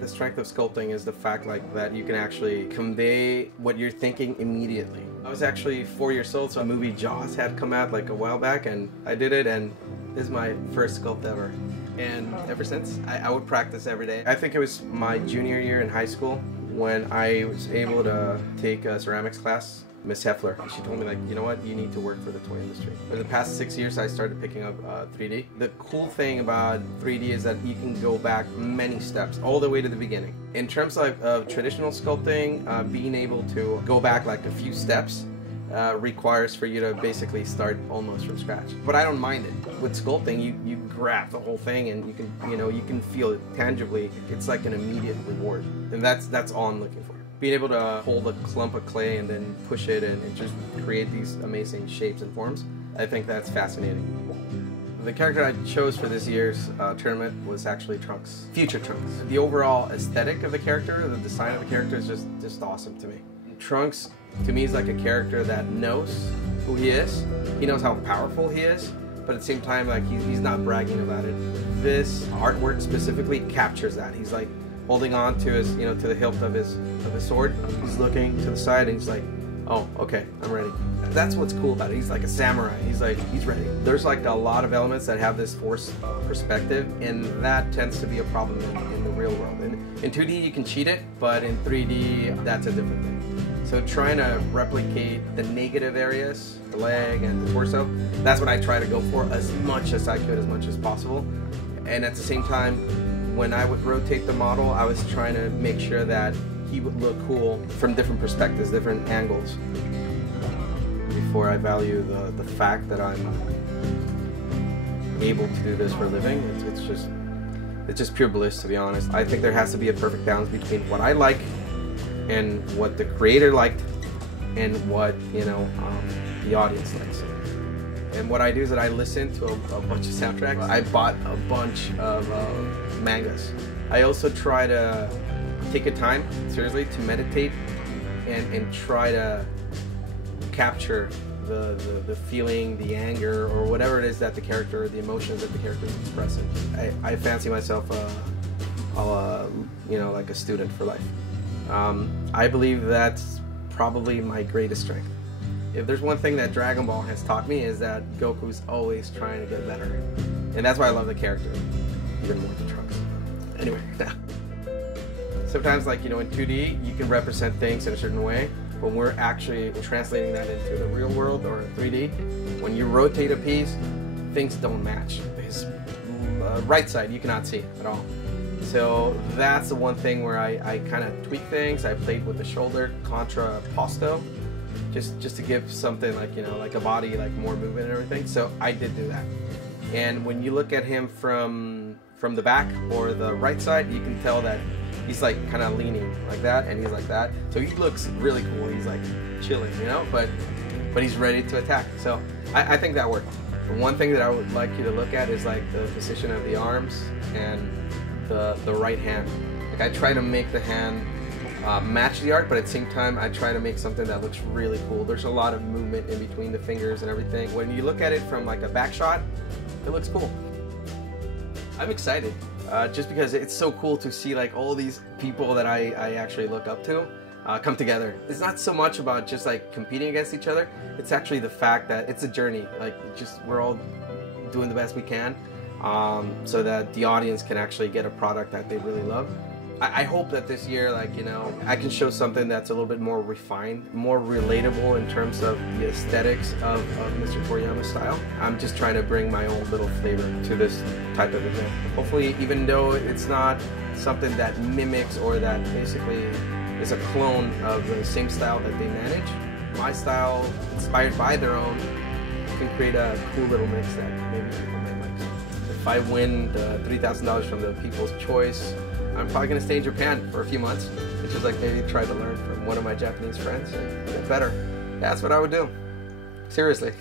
The strength of sculpting is the fact like that you can actually convey what you're thinking immediately. I was actually 4 years old, so a movie Jaws had come out like a while back, and I did it, and this is my first sculpt ever. And ever since, I would practice every day. I think it was my junior year in high school when I was able to take a ceramics class. Miss Heffler, she told me like, you know what, you need to work for the toy industry. For the past 6 years, I started picking up 3D. The cool thing about 3D is that you can go back many steps, all the way to the beginning. In terms of traditional sculpting, being able to go back like a few steps requires for you to basically start almost from scratch. But I don't mind it. With sculpting, you grab the whole thing and you can feel it tangibly. It's like an immediate reward, and that's all I'm looking for. Being able to hold a clump of clay and then push it and just create these amazing shapes and forms, I think that's fascinating. The character I chose for this year's tournament was actually Trunks, future Trunks. The overall aesthetic of the character, the design of the character is just awesome to me. Trunks, to me, is like a character that knows who he is. He knows how powerful he is, but at the same time, like he's not bragging about it. This artwork specifically captures that. He's like holding on to his, to the hilt of his sword. He's looking to the side and he's like, oh, okay, I'm ready. That's what's cool about it. He's like a samurai. He's ready. There's like a lot of elements that have this forced perspective, and that tends to be a problem in the real world. In 2D, you can cheat it, but in 3D, that's a different thing. So trying to replicate the negative areas, the leg and the torso, that's what I try to go for as much as I could, as much as possible. And at the same time, when I would rotate the model, I was trying to make sure that he would look cool from different perspectives, different angles. Before I value the fact that I'm able to do this for a living, it's just pure bliss, to be honest. I think there has to be a perfect balance between what I like and what the creator liked and what the audience likes. And what I do is that I listen to a bunch of soundtracks. I bought a bunch of mangas. I also try to take a time, seriously, to meditate and try to capture the feeling, the anger, or whatever it is that the character, the emotions that the character is expressing. I fancy myself like a student for life. I believe that's probably my greatest strength. If there's one thing that Dragon Ball has taught me, is that Goku's always trying to get better. And that's why I love the character, even more than Trunks. Anyway, sometimes in 2D, you can represent things in a certain way, but we're actually translating that into the real world or 3D. When you rotate a piece, things don't match. His right side, you cannot see at all. So that's the one thing where I kind of tweak things. I played with the shoulder contra posto, just to give something like a body, like more movement and everything. So I did do that. And when you look at him from the back or the right side, you can tell that he's like kind of leaning like that, and he's like that. So he looks really cool. He's like chilling, but he's ready to attack. So I think that worked. One thing that I would like you to look at is like the position of the arms and the right hand. Like I try to make the hand match the art, but at the same time I try to make something that looks really cool. There's a lot of movement in between the fingers and everything. When you look at it from like a back shot, it looks cool. I'm excited just because it's so cool to see like all these people that I actually look up to come together. It's not so much about just like competing against each other. It's actually the fact that it's a journey. Like we're all doing the best we can so that the audience can actually get a product that they really love. I hope that this year, I can show something that's a little bit more refined, more relatable in terms of the aesthetics of Mr. Toriyama's style. I'm just trying to bring my own little flavor to this type of event. Hopefully, even though it's not something that mimics or that basically is a clone of the same style that they manage, my style, inspired by their own, can create a cool little mix that maybe people might like. If I win the $3,000 from the People's Choice, I'm probably going to stay in Japan for a few months and just maybe try to learn from one of my Japanese friends and get better. That's what I would do. Seriously.